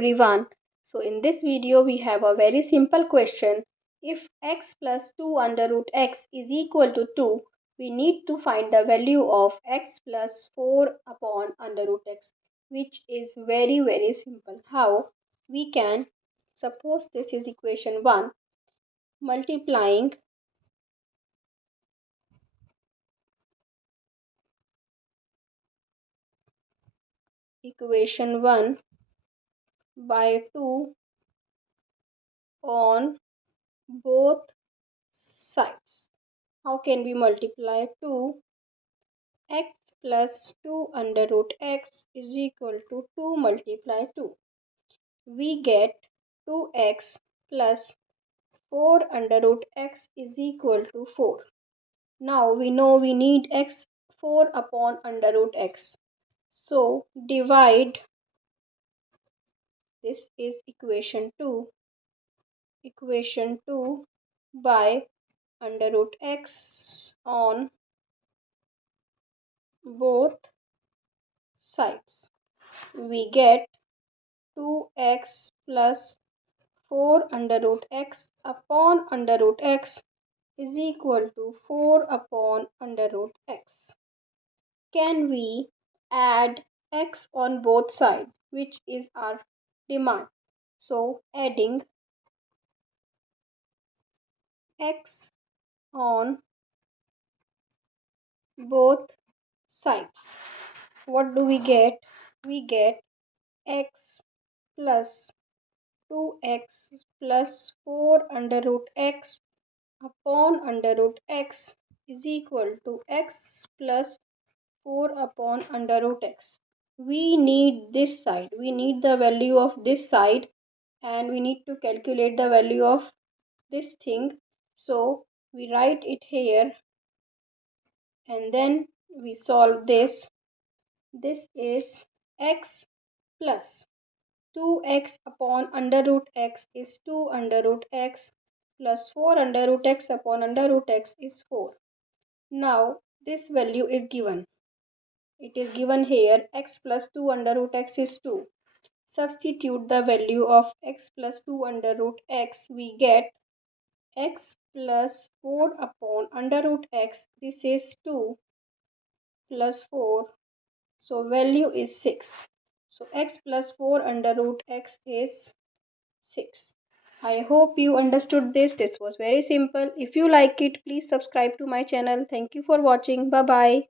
everyone. So in this video we have a very simple question. If x plus 2 under root x is equal to 2, we need to find the value of x plus 4 upon under root x, which is very simple. How? We can suppose this is equation 1, multiplying equation 1 by 2 on both sides. How can we multiply 2? X plus 2 under root x is equal to 2 multiply 2. We get 2x plus 4 under root x is equal to 4. Now we know we need x 4 upon under root x. So divide, this is equation 2 by under root x on both sides. We get 2x plus 4 under root x upon under root x is equal to 4 upon under root x. Can we add x on both sides, which is our demand? So adding x on both sides, what do we get? We get x plus 2x plus 4 under root x upon under root x is equal to x plus 4 upon under root x. We need this side. We need the value of this side and we need to calculate the value of this thing. So we write it here and then we solve this. This is x plus 2x upon under root x is 2 under root x plus 4 under root x upon under root x is 4. Now this value is given. It is given here, x plus 2 under root x is 2. Substitute the value of x plus 2 under root x. We get x plus 4 upon under root x. This is 2 plus 4. So value is 6. So x plus 4 under root x is 6. I hope you understood this. This was very simple. If you like it, please subscribe to my channel. Thank you for watching. Bye bye.